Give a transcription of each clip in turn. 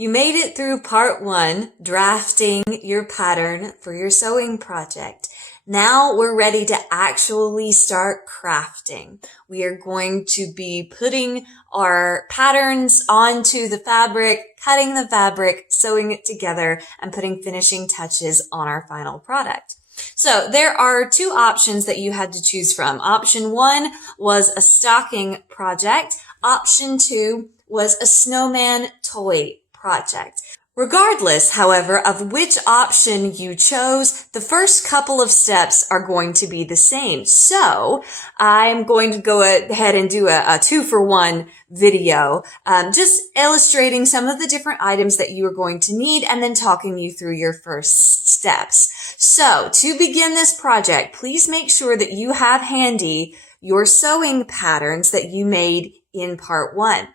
You made it through part 1, drafting your pattern for your sewing project. Now we're ready to actually start crafting. We are going to be putting our patterns onto the fabric, cutting the fabric, sewing it together, and putting finishing touches on our final product. So there are 2 options that you had to choose from. Option 1 was a stocking project. Option 2 was a snowman toy project. Regardless, however, of which option you chose, the first couple of steps are going to be the same. So I'm going to go ahead and do a 2-for-1 video, just illustrating some of the different items that you are going to need and then talking you through your first steps. So to begin this project, please make sure that you have handy your sewing patterns that you made in part 1.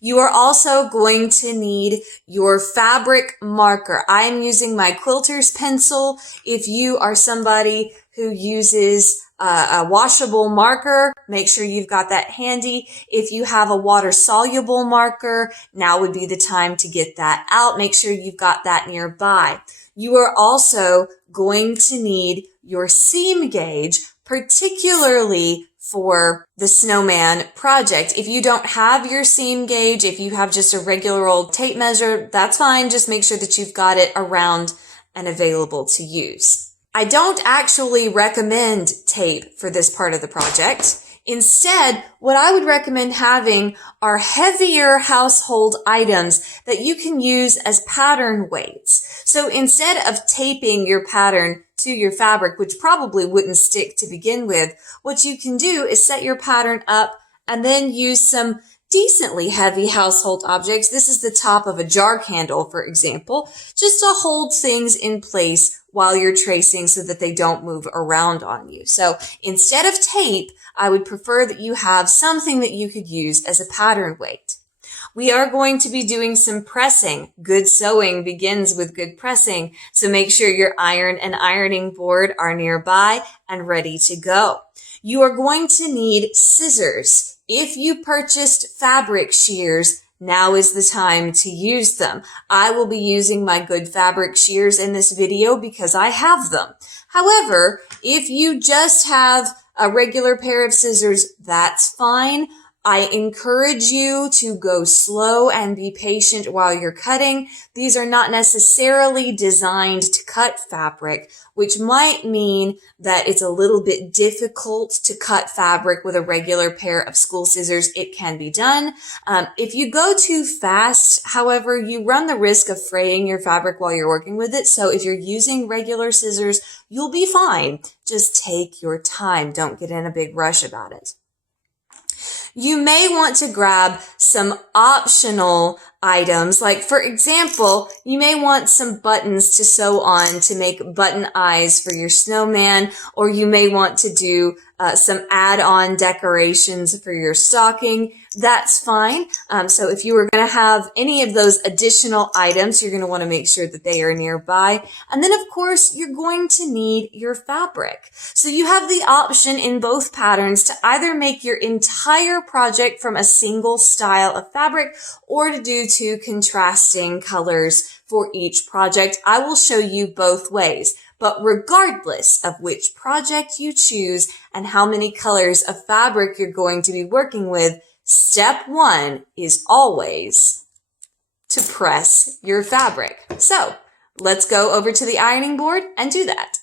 You are also going to need your fabric marker. I am using my quilter's pencil. If you are somebody who uses a washable marker, make sure you've got that handy. If you have a water-soluble marker, now would be the time to get that out. Make sure you've got that nearby. You are also going to need your seam gauge, particularly for the snowman project. If you don't have your seam gauge, if you have just a regular old tape measure, that's fine. Just make sure that you've got it around and available to use. I don't actually recommend tape for this part of the project. Instead, what I would recommend having are heavier household items that you can use as pattern weights. So instead of taping your pattern to your fabric, which probably wouldn't stick to begin with, what you can do is set your pattern up and then use some decently heavy household objects. This is the top of a jar handle, for example, just to hold things in place while you're tracing so that they don't move around on you. So instead of tape, I would prefer that you have something that you could use as a pattern weight. We are going to be doing some pressing. Good sewing begins with good pressing, so make sure your iron and ironing board are nearby and ready to go. You are going to need scissors. If you purchased fabric shears, now is the time to use them. I will be using my good fabric shears in this video because I have them. However, if you just have a regular pair of scissors, that's fine. I encourage you to go slow and be patient while you're cutting. These are not necessarily designed to cut fabric, which might mean that it's a little bit difficult to cut fabric with a regular pair of school scissors. It can be done. If you go too fast, however, you run the risk of fraying your fabric while you're working with it. So if you're using regular scissors, you'll be fine. Just take your time. Don't get in a big rush about it. You may want to grab some optional items, like for example, you may want some buttons to sew on to make button eyes for your snowman, or you may want to do some add-on decorations for your stocking. That's fine. So if you were going to have any of those additional items, you're going to want to make sure that they are nearby. And then of course, you're going to need your fabric. So you have the option in both patterns to either make your entire project from a single style of fabric or to do 2 contrasting colors for each project. I will show you both ways. But regardless of which project you choose and how many colors of fabric you're going to be working with, step 1 is always to press your fabric. So let's go over to the ironing board and do that.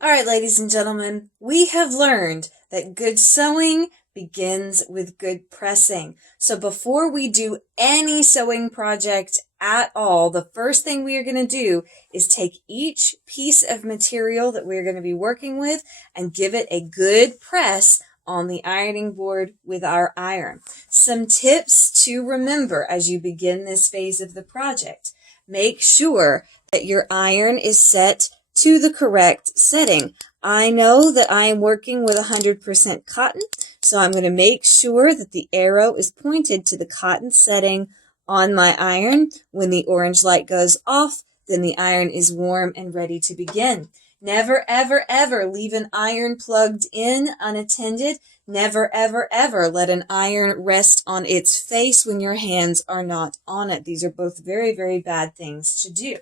All right, ladies and gentlemen, we have learned that good sewing begins with good pressing. So before we do any sewing project at all, the first thing we are going to do is take each piece of material that we're going to be working with and give it a good press on the ironing board with our iron. Some tips to remember as you begin this phase of the project. Make sure that your iron is set to the correct setting. I know that I am working with 100% cotton, so I'm going to make sure that the arrow is pointed to the cotton setting on my iron. When the orange light goes off, then the iron is warm and ready to begin. Never, ever, ever leave an iron plugged in unattended. Never, ever, ever let an iron rest on its face when your hands are not on it. These are both very, very bad things to do.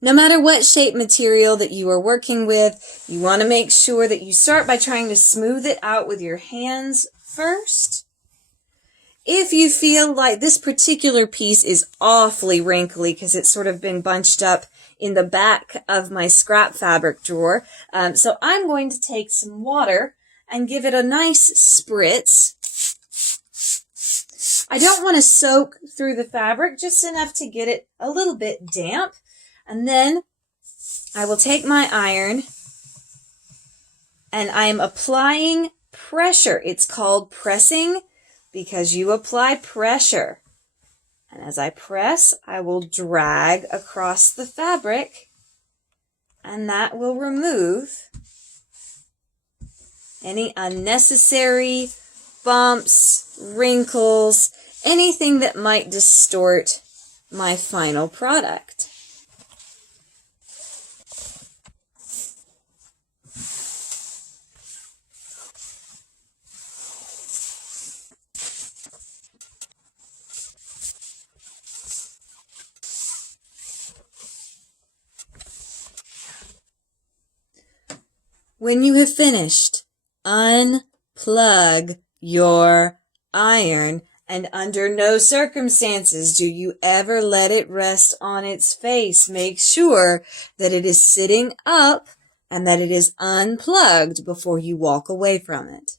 No matter what shape material that you are working with, you want to make sure that you start by trying to smooth it out with your hands first. If you feel like this particular piece is awfully wrinkly because it's sort of been bunched up in the back of my scrap fabric drawer, so I'm going to take some water and give it a nice spritz. I don't want to soak through the fabric, just enough to get it a little bit damp. And then I will take my iron and I am applying pressure. It's called pressing because you apply pressure. And as I press, I will drag across the fabric, and that will remove any unnecessary bumps, wrinkles, anything that might distort my final product. When you have finished, unplug your iron, and under no circumstances do you ever let it rest on its face. Make sure that it is sitting up and that it is unplugged before you walk away from it.